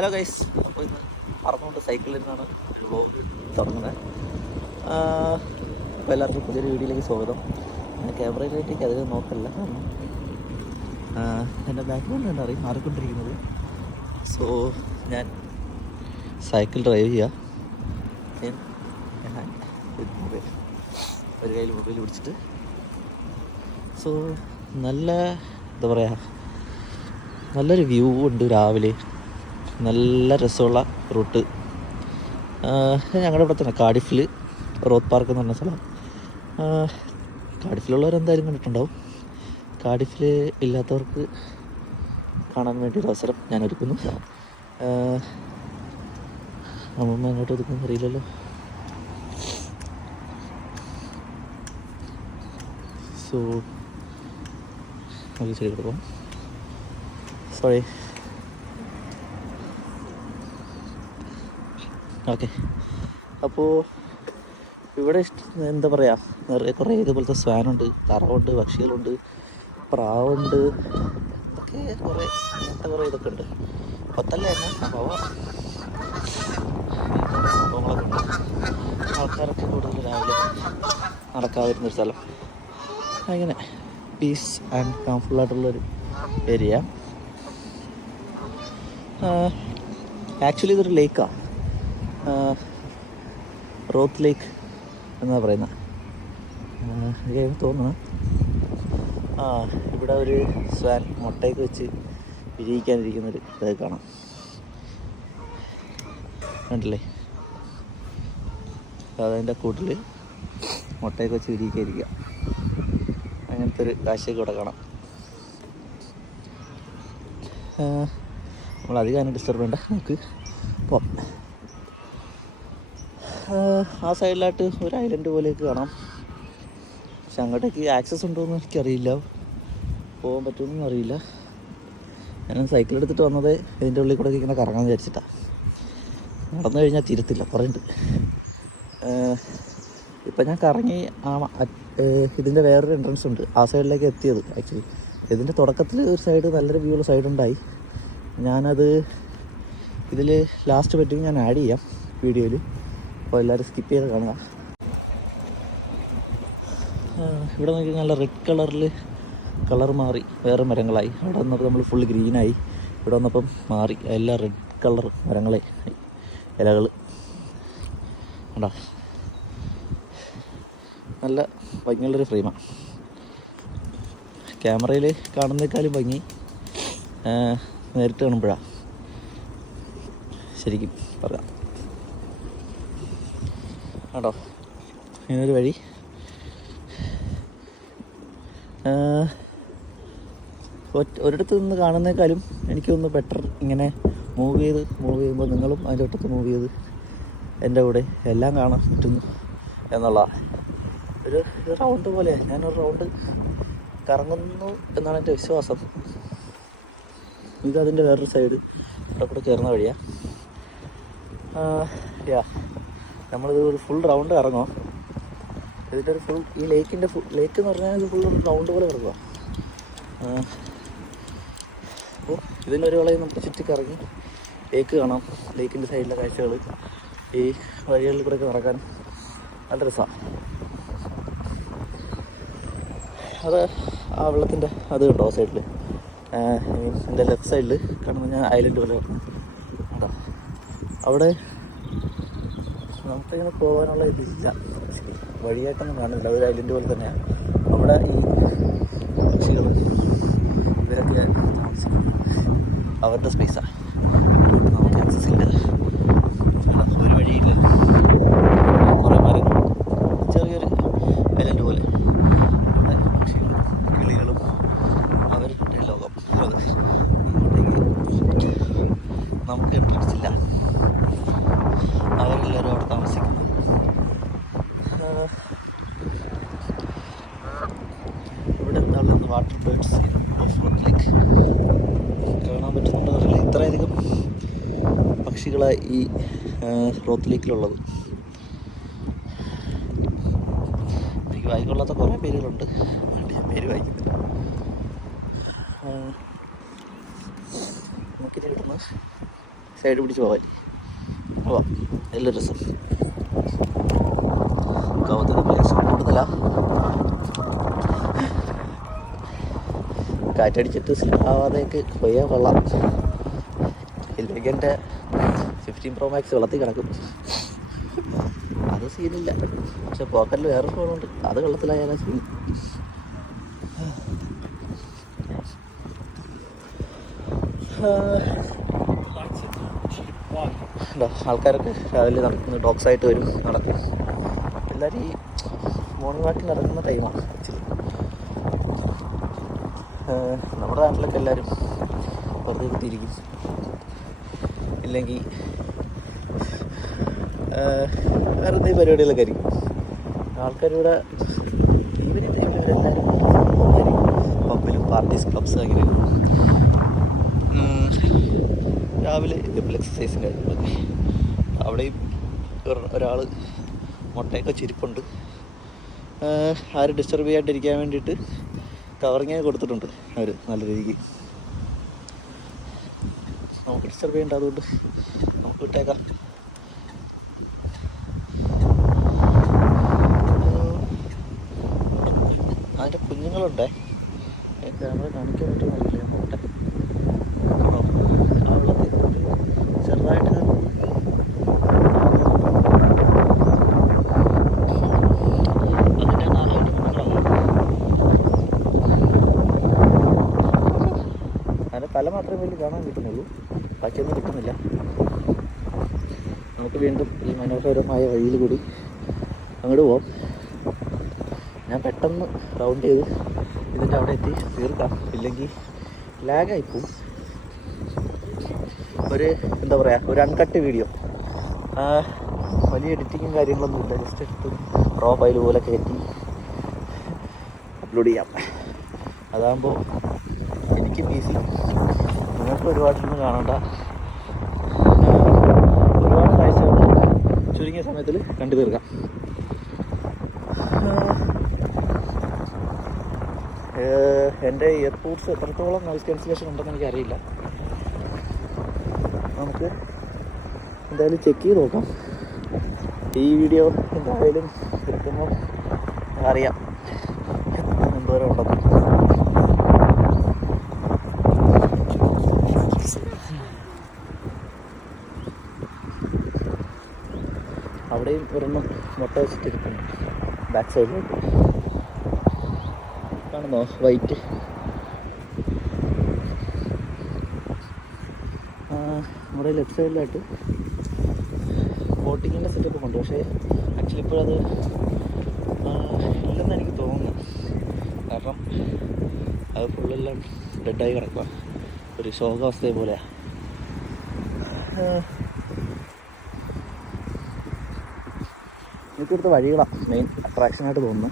Hello guys, അപ്പോൾ ഇന്ന് പറന്നുകൊണ്ട് സൈക്കിളിൽ നിന്നാണ് ഒരു വ്ളോഗ് തുടങ്ങുന്നത്. അപ്പോൾ എല്ലാവർക്കും പുതിയൊരു വീഡിയോയിലേക്ക് സ്വാഗതം. ഞാൻ ക്യാമറയിലേക്ക് അതിൽ നോക്കല്ല, കാരണം എൻ്റെ ബാക്ക്ഗ്രൗണ്ട് തന്നെ അറിയും മാറിക്കൊണ്ടിരിക്കുന്നത്. സോ ഞാൻ സൈക്കിൾ ഡ്രൈവ് ചെയ്യുക, ഒരു കയ്യിൽ മൊബൈൽ പിടിച്ചിട്ട്. സോ എന്താ പറയുക, നല്ലൊരു വ്യൂ ഉണ്ട് രാവിലെ, നല്ല രസമുള്ള റൂട്ട്. ഞങ്ങളുടെ ഇവിടെ തന്നെ കാർഡിഫിൽ റോത്ത് പാർക്ക് എന്ന് പറഞ്ഞ സ്ഥലം. കാർഡിഫിലുള്ളവരെന്തായാലും കണ്ടിട്ടുണ്ടാവും. കാർഡിഫിൽ ഇല്ലാത്തവർക്ക് കാണാൻ വേണ്ടി ഒരു അവസരം ഞാൻ ഒരുക്കുന്നു. അമ്മമ്മ എങ്ങോട്ട് ഒതുക്കുമെന്ന് അറിയില്ലല്ലോ. സോ നമുക്ക് ശരി കൊടുക്കാം. സോറി. ഓക്കെ, അപ്പോൾ ഇവിടെ എന്താ പറയുക, നിറയെ കുറേ ഇതുപോലത്തെ സ്വാനുണ്ട്, താറാവുണ്ട്, പക്ഷികളുണ്ട്, പ്രാവുണ്ട്, ഇതൊക്കെ കുറേ ഇതൊക്കെ ഉണ്ട്. പത്തല്ലേ തന്നെ സംഭവങ്ങളൊക്കെ ഉണ്ട്. ആൾക്കാരൊക്കെ കൂടുതൽ രാവിലെ നടക്കാൻ വരുന്നൊരു സ്ഥലം. അങ്ങനെ പീസ് ആൻഡ് കംഫർട്ടായിട്ടുള്ളൊരു ഏരിയ. ആക്ച്വലി ഇതൊരു ലേക്കാണ്, റോത്ത് ലേക്ക് എന്നാണ് പറയുന്നത്. എനിക്ക് തോന്നുന്നു ഇവിടെ ഒരു സ്വാൻ മുട്ടയൊക്കെ വെച്ച് വിരിയിക്കാനിരിക്കുന്നൊരു ഇതൊക്കെ കാണാം. കണ്ടില്ലേ, അതിൻ്റെ കൂട്ടിൽ മുട്ടയൊക്കെ വെച്ച് വിരിയിക്കാതിരിക്കുക, അങ്ങനത്തെ ഒരു കാഴ്ചയൊക്കെ ഇവിടെ കാണാം. നമ്മളധികം അതിനെ ഡിസ്റ്റർബ് ചെയ്യണ്ട, നമുക്ക് പോവാം. ആ സൈഡിലായിട്ട് ഒരു ഐലൻഡ് പോലെയൊക്കെ കാണാം. പക്ഷെ അങ്ങോട്ടേക്ക് ആക്സസ് ഉണ്ടോയെന്ന് എനിക്കറിയില്ല, പോകാൻ പറ്റുമെന്നൊന്നും അറിയില്ല. ഞാൻ സൈക്കിൾ എടുത്തിട്ട് വന്നത് ഇതിൻ്റെ ഉള്ളിൽ കൂടെ ഇങ്ങനെ കറങ്ങാൻ വിചാരിച്ചിട്ടാണ്. നടന്നു കഴിഞ്ഞാൽ തിരത്തില്ല, കുറേയുണ്ട്. ഇപ്പം ഞാൻ കറങ്ങി ഇതിൻ്റെ വേറൊരു എൻട്രൻസ് ഉണ്ട്, ആ സൈഡിലേക്ക് എത്തിയത്. ആക്ച്വലി ഇതിൻ്റെ തുടക്കത്തിൽ ഒരു സൈഡ് നല്ലൊരു വ്യൂ ഉള്ള സൈഡുണ്ടായി. ഞാനത് ഇതിൽ ലാസ്റ്റ് പറ്റുമെങ്കിൽ ഞാൻ ആഡ് ചെയ്യാം വീഡിയോയിൽ, അപ്പോൾ എല്ലാവരും സ്കിപ്പ് ചെയ്ത് കാണുക. ഇവിടെ നോക്കി നല്ല റെഡ് കളറിൽ കളർ മാറി വേറെ മരങ്ങളായി. അവിടെ വന്നപ്പോൾ നമ്മൾ ഫുൾ ഗ്രീനായി, ഇവിടെ വന്നപ്പം മാറി എല്ലാം റെഡ് കളർ മരങ്ങളെ ഇലകൾ കണ്ടോ. നല്ല ഭംഗിയുള്ളൊരു ഫ്രെയിമാണ്. ക്യാമറയിൽ കാണുന്നേക്കാളും ഭംഗി നേരിട്ട് കാണുമ്പോഴാണ് ശരിക്കും പറയാം. കേട്ടോ, ഇങ്ങനൊരു വഴി. ഒരിടത്ത് നിന്ന് കാണുന്നേക്കാളും എനിക്കൊന്ന് ബെറ്റർ ഇങ്ങനെ മൂവ് ചെയ്യുമ്പോൾ നിങ്ങളും അതിൻ്റെ ഒട്ടത്ത് മൂവ് ചെയ്ത് എൻ്റെ കൂടെ എല്ലാം കാണാൻ പറ്റുന്നു എന്നുള്ള ഒരു റൗണ്ട് പോലെ. ഞാനൊരു റൗണ്ട് കറങ്ങുന്നു എന്നാണ് എൻ്റെ വിശ്വാസം. ഇതതിൻ്റെ വേറൊരു സൈഡ് ഇവിടെ കൂടെ കയറുന്ന വഴിയാണ്. നമ്മളിത് ഒരു ഫുൾ റൗണ്ട് കറങ്ങുമോ. ഇതിൻ്റെ ഒരു ഫുൾ ഈ ലേക്ക് എന്ന് പറഞ്ഞാൽ ഇത് ഫുൾ റൗണ്ട് പോലെ കിടക്കുക. അപ്പോൾ ഇതിൻ്റെ ഒരു വളയിൽ നമുക്ക് ചുറ്റിക്കറങ്ങി ലേക്ക് കാണാം. ലേക്കിൻ്റെ സൈഡിലെ കാഴ്ചകൾ, ഈ വഴികളിൽ കൂടെയൊക്കെ നടക്കാൻ നല്ല രസമാണ്. അത് ആ വെള്ളത്തിൻ്റെ അത് കണ്ടോ സൈഡിൽ, എൻ്റെ ലെഫ്റ്റ് സൈഡിൽ കാണുന്ന ഞാൻ ഐലൻഡ് പോലെ ഉണ്ടോ. അവിടെ നമുക്കിങ്ങനെ പോകാനുള്ള ഇതില്ല, വഴിയായിട്ടൊന്നും കാണില്ല, ഒരു ഐലൻഡ് പോലെ തന്നെയാണ്. അവിടെ ഈ പക്ഷികൾ ഇവരൊക്കെ താമസിക്കുന്നത് അവരുടെ സ്പേസാണ്, നമുക്ക് ആക്സസ് ഇല്ല, ഒരു വഴിയില്ല. കുറേ മരങ്ങൾ, ചെറിയൊരു ഐലൻഡ് പോലെ. അവിടെ പക്ഷികളും കിളികളും അവരുടെ ലോകം. ഇങ്ങോട്ടേക്ക് നമുക്ക് എൻട്രൻസ് ഇല്ല, അവരെല്ലാവരും അവിടെ താമസിക്കുന്നു. ഇവിടെ എന്താണ് വാട്ടർ ബേർഡ്സ് ഓഫ് റോത്ത് ലേക്ക് കാണാൻ പറ്റുന്നുണ്ട്. അതിൽ ഇത്രയധികം പക്ഷികളായി ഈ റോത്ത് ലേക്കിലുള്ളത്. എനിക്ക് വായിക്കൊള്ളാത്ത കുറേ പേരുകളുണ്ട്, ഞാൻ പേര് വായിക്കുന്നില്ല. നമുക്കിനി ഇവിടുന്ന് സൈഡ് പിടിച്ച് പോകാൻ. പോവാം, നല്ല രസം. കൗതുക പ്ലേസ് കൂടുതലാണ്. കാറ്റടിച്ചിട്ട് സ്ലിപ്പാവാതെയൊക്കെ പോയാൽ കൊള്ളാം. ഇല്ലെങ്കിൽ എൻ്റെ 15 Pro Max വെള്ളത്തിൽ കിടക്കും. അത് സീനില്ല. പക്ഷെ പോക്കറ്റിൽ വേറെ ഫോണുണ്ട്, അത് വെള്ളത്തിലായാലും സീൻ. ആൾക്കാരൊക്കെ രാവിലെ നടക്കുന്നു, ഡോഗ്സായിട്ട് വരും, നടക്കും. എല്ലാവരും ഈ മോർണിംഗ് വാക്കിൽ നടക്കുന്ന ടൈമാണ് ആക്ച്വലി. നമ്മുടെ നാട്ടിലൊക്കെ എല്ലാവരും വെറുതെ കുത്തിയിരിക്കും, ഇല്ലെങ്കിൽ വേറെ എന്തെങ്കിലും പരിപാടികളൊക്കെ ആയിരിക്കും. ആൾക്കാരിവിടെ ഈവനിങ് ടൈമിൽ ഇവരെല്ലാവരും പബ്ബിലും പാർട്ടീസ് ക്ലബ്സ് അങ്ങനെ രാവിലെ ഇതേപോലെ എക്സസൈസും കാര്യങ്ങളൊക്കെ. അവിടെയും ഒരാൾ മുട്ടയൊക്കെ ചിരിപ്പുണ്ട്. ആരും ഡിസ്റ്റർബ് ചെയ്യാണ്ടിരിക്കാൻ വേണ്ടിയിട്ട് കവറിങ് കൊടുത്തിട്ടുണ്ട് അവർ നല്ല രീതിക്ക്. നമുക്ക് ഡിസ്റ്റർബ് ചെയ്യേണ്ട, അതുകൊണ്ട് നമുക്ക് വിട്ടേക്കാം. അതിൻ്റെ കുഞ്ഞുങ്ങളുണ്ടേ, ക്യാമറ കാണിക്കാൻ പറ്റുമെന്നറിയില്ല. നോക്കട്ടെ. ആ വെള്ളത്തിൽ ചെറുതായിട്ട് അതിൻ്റെ 4 കുഞ്ഞുങ്ങളാണ്. അതിൻ്റെ തല മാത്രമേ വലിയ കാണാൻ കിട്ടുന്നുള്ളൂ, ബാക്കിയൊന്നും കിട്ടുന്നില്ല. നമുക്ക് വീണ്ടും ഈ മനോഹരമായ വഴിയിൽ കൂടി അങ്ങോട്ട് പോവാം. ഞാൻ പെട്ടെന്ന് റൗണ്ട് ചെയ്ത് ഇതിൻ്റെ അവിടെ എത്തി തീർക്കാം, ഇല്ലെങ്കിൽ ലാഗായിപ്പോവും. എന്താ പറയുക, ഒരു അൺകട്ട് വീഡിയോ, വലിയ എഡിറ്റിങ്ങും കാര്യങ്ങളൊന്നുമില്ല. ജസ്റ്റ് എടുത്ത് റോ ഫയൽ പോലെ കയറ്റി അപ്ലോഡ് ചെയ്യാം. അതാകുമ്പോൾ എനിക്കും ഈസി, നിങ്ങൾക്ക് ഒരുപാടൊന്നും കാണണ്ട. ഒരുപാട് കാഴ്ചകൾ ചുരുങ്ങിയ സമയത്തിൽ കണ്ടു തീർക്കാം. എൻ്റെ ഇയർപോഡ്സ് എത്രത്തോളം നോയിസ് ക്യാൻസലേഷൻ ഉണ്ടെന്ന് എനിക്കറിയില്ല. നമുക്ക് എന്തായാലും ചെക്ക് ചെയ്ത് നോക്കാം. ഈ വീഡിയോ എന്തായാലും എടുക്കുമ്പോൾ അറിയാം എന്തോരം ഉണ്ടെന്ന്. അവിടെയും ഒരെണ്ണം മുട്ട വെച്ചിട്ടിരിക്കുന്നു ബാക്ക് സൈഡിലേക്ക്. കാണുന്നോ വൈറ്റ്? നമ്മുടെ ലെഫ്റ്റ് സൈഡിലായിട്ട് ബോട്ടിങ്ങിൻ്റെ സെറ്റപ്പ് ഉണ്ട്. പക്ഷേ ആക്ച്വലി ഇപ്പോഴത് ഇല്ലെന്ന് എനിക്ക് തോന്നുന്നു. കാരണം അത് ഫുള്ളെല്ലാം ഡെഡായി കിടക്കുക, ഒരു ശോകാവസ്ഥയെ പോലെയാണ്. എനിക്കിവിടുത്തെ വഴികളാണ് മെയിൻ അട്രാക്ഷനായിട്ട് തോന്നുന്നു.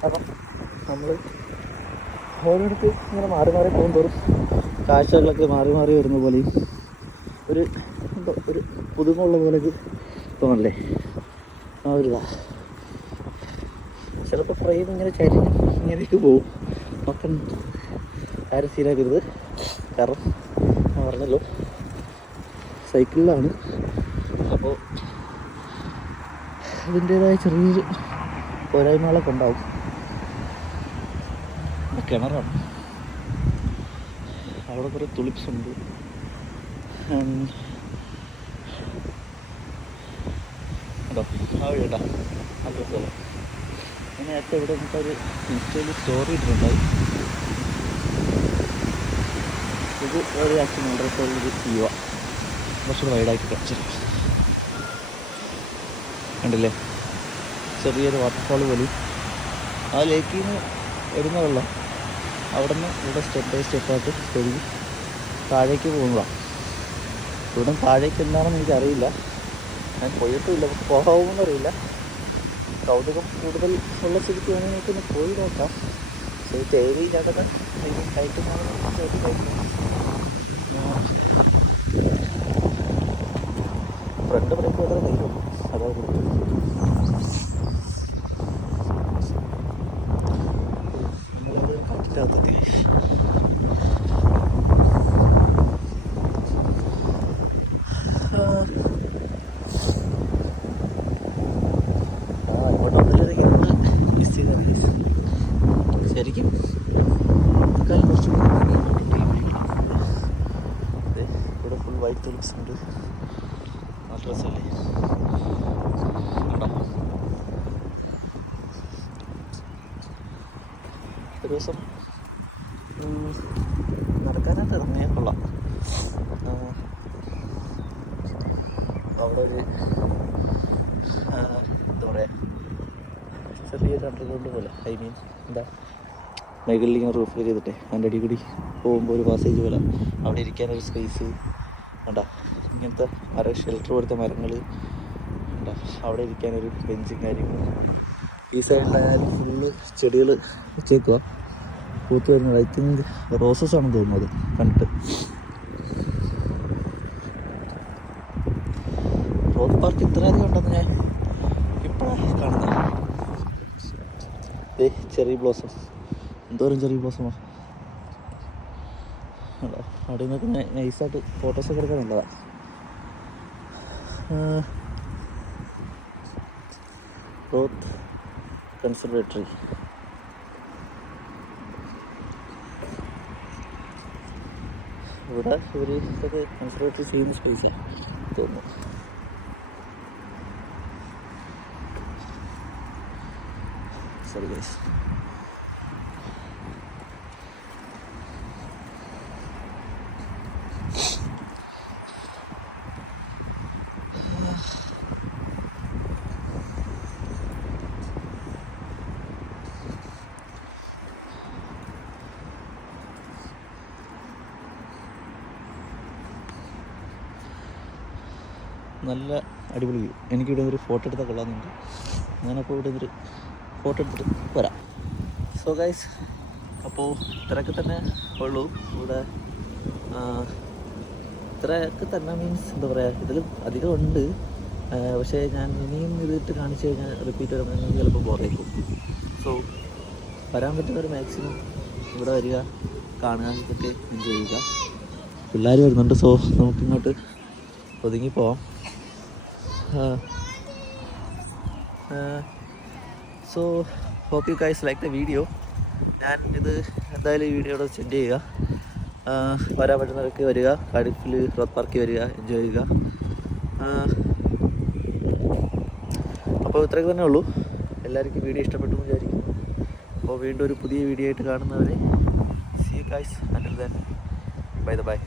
കാരണം നമ്മൾ ഓരോരുത്തർ ഇങ്ങനെ മാറി മാറി പോകും തോറും കാഴ്ചകളൊക്കെ മാറി മാറി വരുന്ന പോലെയും ഒരു പുതുമുള്ള പോലെയൊക്കെ തോന്നല്ലേ, ആ ഒരു ഇതാ. ചിലപ്പോൾ ഫ്രെയിം ഇങ്ങനെ ചരിഞ്ഞ് ഇങ്ങനെയൊക്കെ പോവും. അപ്പം ആരും സീനാക്കരുത്, കാരണം ഞാൻ പറഞ്ഞല്ലോ സൈക്കിളിലാണ്. അപ്പോൾ അതിൻ്റേതായ ചെറിയൊരു പോരായ്മകളൊക്കെ ഉണ്ടാവും. കിണറാണ്, അവിടെ കുറേ തുളിപ്സ് ഉണ്ട്. കേട്ടോ ആ വഴി കേട്ടോ, നല്ല രസമല്ല. ഞാൻ നേരത്തെ ഇവിടെ നമുക്കൊരു ഇൻസ്റ്റയിൽ സ്റ്റോറി ഇട്ടിട്ടുണ്ടായി. ഇത് ഒരു ആക്ഷൻ നല്ല രസമുള്ളൊരു വ്യൂ, കുറച്ചുകൂടെ വൈഡായിട്ട് ക്യാപ്ചർ കണ്ടില്ലേ, ചെറിയൊരു വാട്ടർഫാൾ പോലും. ആ ലേക്കിൽ നിന്ന് വരുന്ന വെള്ളം അവിടെ നിന്ന് ഇവിടെ സ്റ്റെപ്പ് ബൈ സ്റ്റെപ്പായിട്ട് ഒഴുകി താഴേക്ക് പോകുന്നതാണ്. ഇവിടെ താഴേക്ക് എന്താണെന്ന് എനിക്കറിയില്ല, ഞാൻ പോയിട്ടുമില്ല, പോകാവുമെന്നറിയില്ല. കൗതുകം കൂടുതൽ ഉള്ള സ്ഥിതിക്ക് വേണമെങ്കിൽ എനിക്കൊന്ന് പോയി നോക്കാം. പക്ഷേ തേവി ചേട്ടന് ഫ്രണ്ട് ബ്രേക്ക് വളരെ തരും, അതാണ് കൊടുത്തത്. കാറ്റിനകത്തെത്തി. ഫുൾ വൈറ്റ് തുലിപ്സ് ഉണ്ട്. നല്ല രസമല്ലേ? കണ്ടോ? ഒരു ദിവസം നടക്കാനായിട്ട് ഇറങ്ങിയാൽ കൊള്ളാം. അവിടെ ഒരു എന്താ പറയുക, ചെറിയൊരു അണ്ടർഗ്രൗണ്ട് പോലെ, ഐ മീൻ എന്താ, മേഖലയിൽ ഇങ്ങനെ റൂഫ് ചെയ്തിട്ടെ അതിൻ്റെ അടി കൂടി പോകുമ്പോൾ ഒരു പാസേജ് പോലെ, അവിടെ ഇരിക്കാനൊരു സ്പേസ് കണ്ടാ. ഇങ്ങനത്തെ ഷെൽട്ടർ കൊടുത്ത മരങ്ങൾ കണ്ടാ. അവിടെ ഇരിക്കാനൊരു ബെഞ്ചും കാര്യങ്ങളും. ഈ സൈഡിലായാലും ഫുള്ള് ചെടികൾ വെച്ചേക്കുക, പൂത്ത് വരുന്നത്. ഐ തിങ്ക് റോസസ് ആണെന്ന് തോന്നുന്നത് കണ്ടിട്ട്. റോസ് പാർക്ക് ഇത്രയധികം ഉണ്ടെന്ന് ഞാൻ ഇപ്പോഴാണ് കാണുന്നത്. ചെറി ബ്ലോസം, എന്തോരം ചെറി ബ്ലോസമാ. അവിടെ നിന്നൊക്കെ നൈസായിട്ട് ഫോട്ടോസൊക്കെ എടുക്കാൻ നല്ലതാണ്. റോത്ത് കൺസർവേറ്ററി. ഇവിടെ ഇവർ ഇതൊക്കെ കൺസർവേറ്ററി ചെയ്യുന്ന സ്പേസാണ് തോന്നുന്നു. Sorry guys. നല്ല അടിപൊളി വ്യൂ. എനിക്കിവിടെ ഒരു ഫോട്ടോ എടുത്താൽ കൊള്ളാമെന്നുണ്ട്. ഞാനപ്പോൾ ഇവിടെ ഒരു ഫോട്ടോ എടുത്തിട്ട് വരാം. സോ ഗൈസ്, അപ്പോൾ ഇത്രയൊക്കെ തന്നെ ഉള്ളൂ ഇവിടെ. ഇത്രയൊക്കെ തന്നെ മീൻസ് എന്താ പറയുക, ഇതിൽ അധികം ഉണ്ട്. പക്ഷേ ഞാൻ ഇനിയും ഇതിട്ട് കാണിച്ചു കഴിഞ്ഞാൽ റിപ്പീറ്റ് വരുമ്പോൾ നിങ്ങൾക്ക് ചിലപ്പോൾ ബോറേക്കും. സോ വരാൻ പറ്റുന്നവർ മാക്സിമം ഇവിടെ വരിക, കാണുക, ഇതൊക്കെ എൻജോയ് ചെയ്യുക. പിള്ളേർ വരുന്നുണ്ട്, സോ നമുക്കിങ്ങോട്ട് ഒതുങ്ങിപ്പോവാം. So hope you guys like the video. ഞാൻ ഇത് എന്തായാലും ഈ വീഡിയോയുടെ സെൻഡ് ചെയ്യുക. വരാൻ പറ്റുന്നവരൊക്കെ വരിക, കാർഡിഫിൽ റോത്ത് പാർക്കിൽ വരിക, എൻജോയ് ചെയ്യുക. അപ്പോൾ ഇത്രയൊക്കെ തന്നെ ഉള്ളൂ. എല്ലാവർക്കും വീഡിയോ ഇഷ്ടപ്പെട്ടു എന്ന് വിചാരിക്കുന്നു. അപ്പോൾ വീണ്ടും ഒരു പുതിയ വീഡിയോ ആയിട്ട് കാണുന്നവരെ see you guys. Until then, bye.